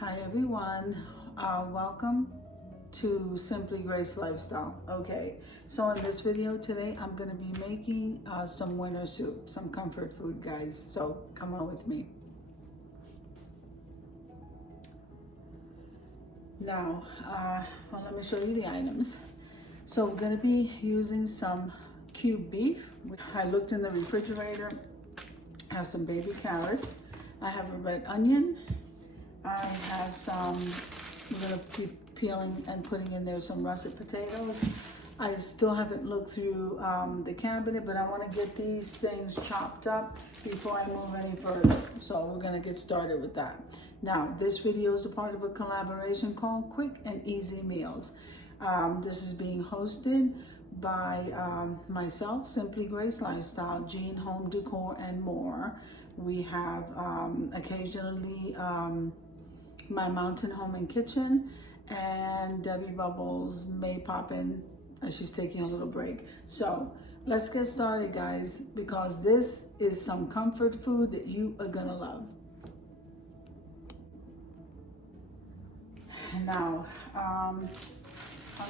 Hi everyone, welcome to Simply Grace Lifestyle. Okay, so in this video today I'm going to be making some winter soup, some comfort food, guys, so come on with me. Now, let me show you the items. So we're going to be using some cubed beef. I looked in the refrigerator. I have some baby carrots. I have a red onion. I have some, I'm gonna keep peeling and putting in there some russet potatoes. I still haven't looked through the cabinet, but I wanna get these things chopped up before I move any further. So we're gonna get started with that. Now, this video is a part of a collaboration called Quick and Easy Meals. This is being hosted by myself, Simply Grace Lifestyle, Jean Home Decor, and more. We have occasionally my mountain home and kitchen, and Debbie Bubbles may pop in as she's taking a little break. So let's get started, guys, because this is some comfort food that you are gonna love. Now, I'm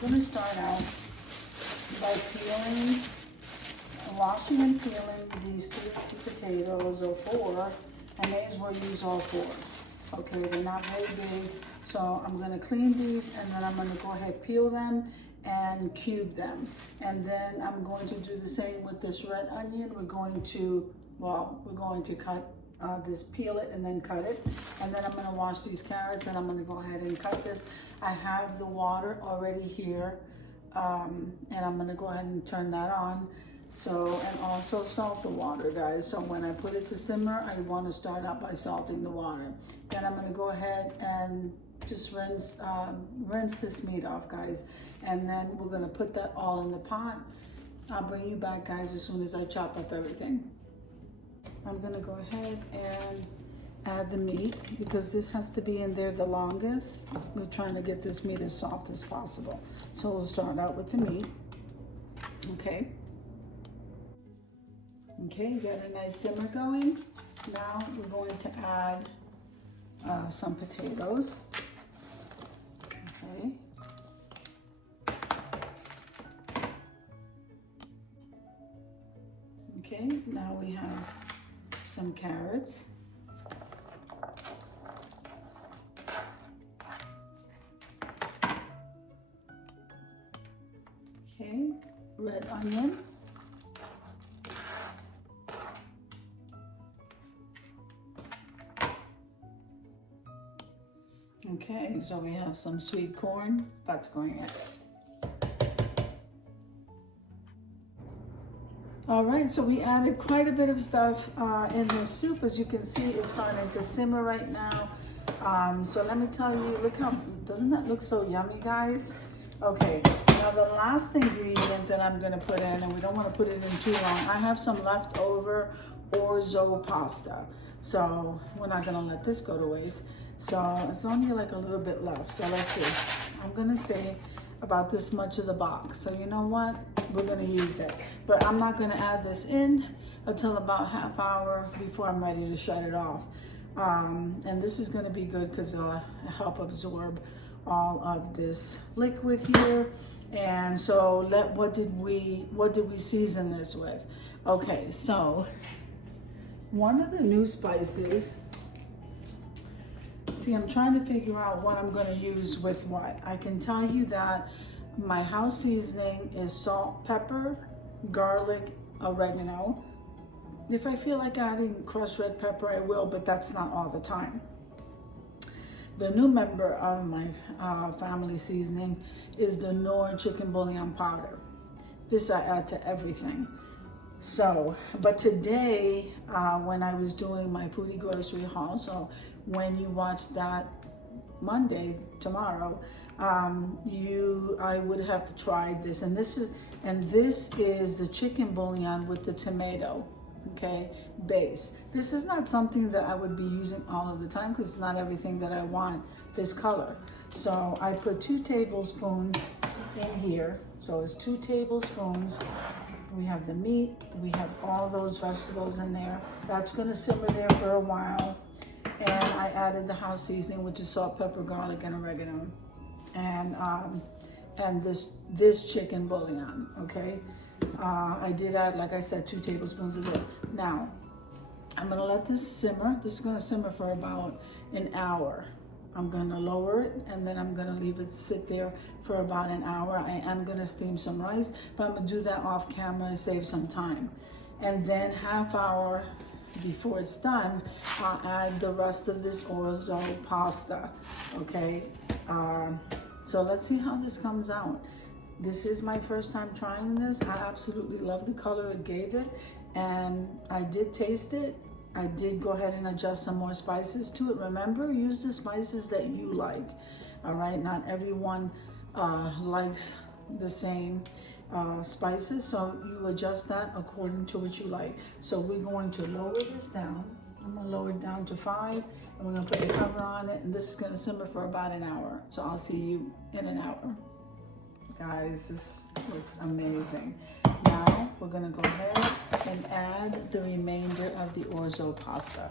gonna start out by washing and peeling these 2 potatoes, or 4. I may as well use all 4. Okay, they're not very big, so I'm gonna clean these and then I'm gonna go ahead, peel them and cube them. And then I'm going to do the same with this red onion. We're going to cut peel it and then cut it. And then I'm gonna wash these carrots and I'm gonna go ahead and cut this. I have the water already here, and I'm gonna go ahead and turn that on. So, and also salt the water, guys. So when I put it to simmer, I want to start out by salting the water. Then I'm going to go ahead and just rinse this meat off, guys. And then we're going to put that all in the pot. I'll bring you back, guys, as soon as I chop up everything. I'm going to go ahead and add the meat because this has to be in there the longest. We're trying to get this meat as soft as possible. So we'll start out with the meat. Okay. Okay, got a nice simmer going. Now we're going to add some potatoes. Okay. Okay, now we have some carrots. Okay, red onion. Okay, so we have some sweet corn that's going in. All right, so we added quite a bit of stuff in the soup. As you can see, it's starting to simmer right now. So let me tell you, look how, doesn't that look so yummy, guys? Okay, now the last ingredient that I'm gonna put in, and we don't wanna put it in too long, I have some leftover Orzo pasta. So we're not gonna let this go to waste. So it's only like a little bit left. So let's see. I'm gonna say about this much of the box. So you know what? We're gonna use it. But I'm not gonna add this in until about ½ hour before I'm ready to shut it off. And this is gonna be good because it'll help absorb all of this liquid here. And so what did we season this with? Okay, so one of the new spices. See, I'm trying to figure out what I'm going to use with what. I can tell you that my house seasoning is salt, pepper, garlic, oregano. If I feel like adding crushed red pepper, I will, but that's not all the time. The new member of my family seasoning is the Knorr chicken bouillon powder. This I add to everything. So, but today, when I was doing my foodie grocery haul, so when you watch that Monday, tomorrow, I would have tried this, and this is the chicken bouillon with the tomato, okay, base. This is not something that I would be using all of the time because it's not everything that I want this color. So I put 2 tablespoons in here. So it's 2 tablespoons. We have the meat, we have all those vegetables in there. That's gonna simmer there for a while. And I added the house seasoning, which is salt, pepper, garlic, and oregano. And this chicken bouillon, okay? I did add, like I said, 2 tablespoons of this. Now, I'm gonna let this simmer. This is gonna simmer for about an hour. I'm gonna lower it and then I'm gonna leave it sit there for about an hour. I am gonna steam some rice, but I'm gonna do that off camera to save some time. And then half hour before it's done, I'll add the rest of this orzo pasta, okay? So let's see how this comes out. This is my first time trying this. I absolutely love the color it gave it, and I did taste it. I did go ahead and adjust some more spices to it. Remember, use the spices that you like, all right? Not everyone likes the same spices, so you adjust that according to what you like. So we're going to lower this down. I'm gonna lower it down to 5, and we're gonna put the cover on it, and this is gonna simmer for about an hour. So I'll see you in an hour. Guys, this looks amazing. Now we're gonna go ahead and add the remainder of the orzo pasta.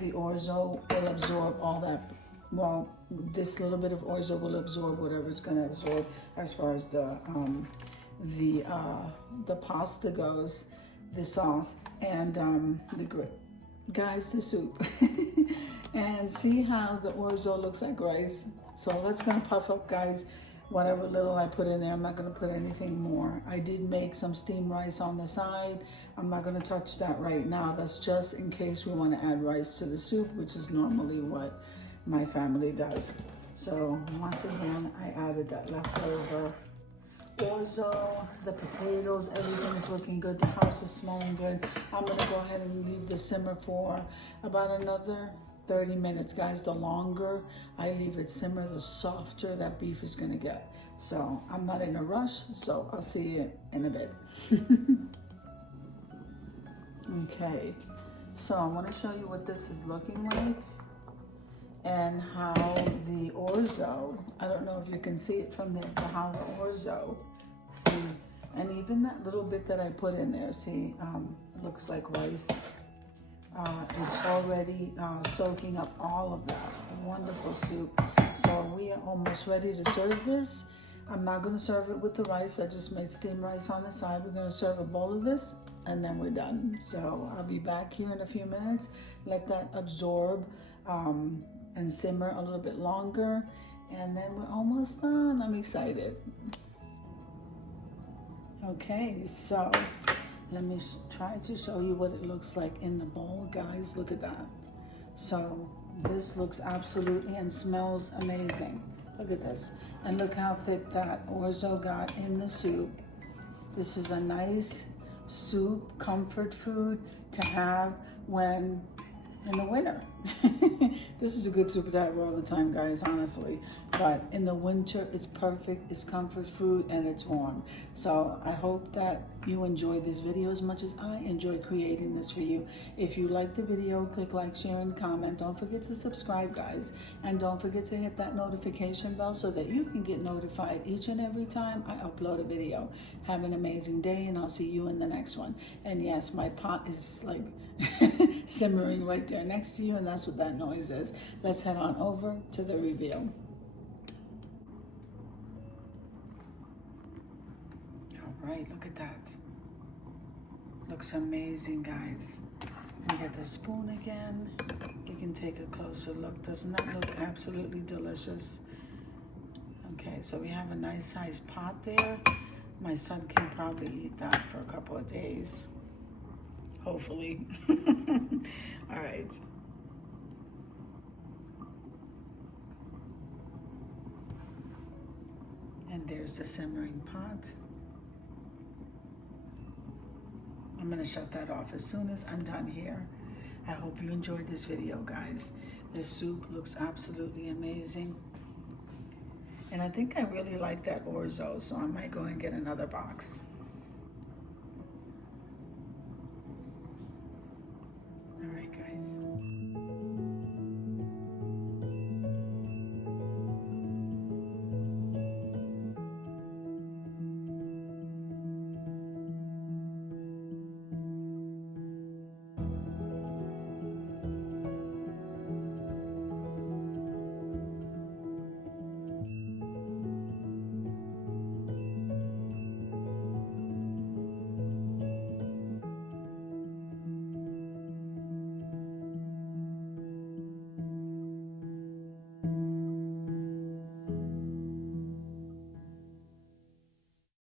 The orzo will absorb all that. Well, this little bit of orzo will absorb whatever it's gonna absorb as far as the pasta goes, the sauce, and the grit. Guys, the soup. And see how the orzo looks like rice. So that's gonna puff up, guys, whatever little I put in there. I'm not gonna put anything more. I did make some steamed rice on the side. I'm not gonna touch that right now. That's just in case we wanna add rice to the soup, which is normally what my family does. So once again, I added that leftover orzo, the potatoes, everything is looking good. The house is smelling good. I'm gonna go ahead and leave this simmer for about another 30 minutes, guys. The longer I leave it simmer, the softer that beef is gonna get. So I'm not in a rush, so I'll see you in a bit. Okay, so I wanna show you what this is looking like and how the orzo, I don't know if you can see it from there, but how the orzo, see, and even that little bit that I put in there, see, looks like rice. It's already soaking up all of that. A wonderful soup. So we are almost ready to serve this. I'm not gonna serve it with the rice. I just made steamed rice on the side. We're gonna serve a bowl of this and then we're done. So I'll be back here in a few minutes. Let that absorb and simmer a little bit longer. And then we're almost done. I'm excited. Okay, so let me try to show you what it looks like in the bowl, guys. Look at that. So this looks absolutely and smells amazing. Look at this. And look how thick that orzo got in the soup. This is a nice soup, comfort food to have when in the winter. This is a good soup to have all the time, guys, honestly. But in the winter, it's perfect. It's comfort food and it's warm. So I hope that you enjoyed this video as much as I enjoy creating this for you. If you like the video, click like, share, and comment. Don't forget to subscribe, guys. And don't forget to hit that notification bell so that you can get notified each and every time I upload a video. Have an amazing day, and I'll see you in the next one. And yes, my pot is like simmering right there next to you, and that's what that noise is. Let's head on over to the reveal. All right, look at that. Looks amazing, guys. We get the spoon again. You can take a closer look. Doesn't that look absolutely delicious? Okay, so we have a nice sized pot there. My son can probably eat that for a couple of days. Hopefully. All right. And there's the simmering pot. I'm gonna shut that off as soon as I'm done here. I hope you enjoyed this video, guys. This soup looks absolutely amazing. And I think I really like that orzo, so I might go and get another box. All right, guys.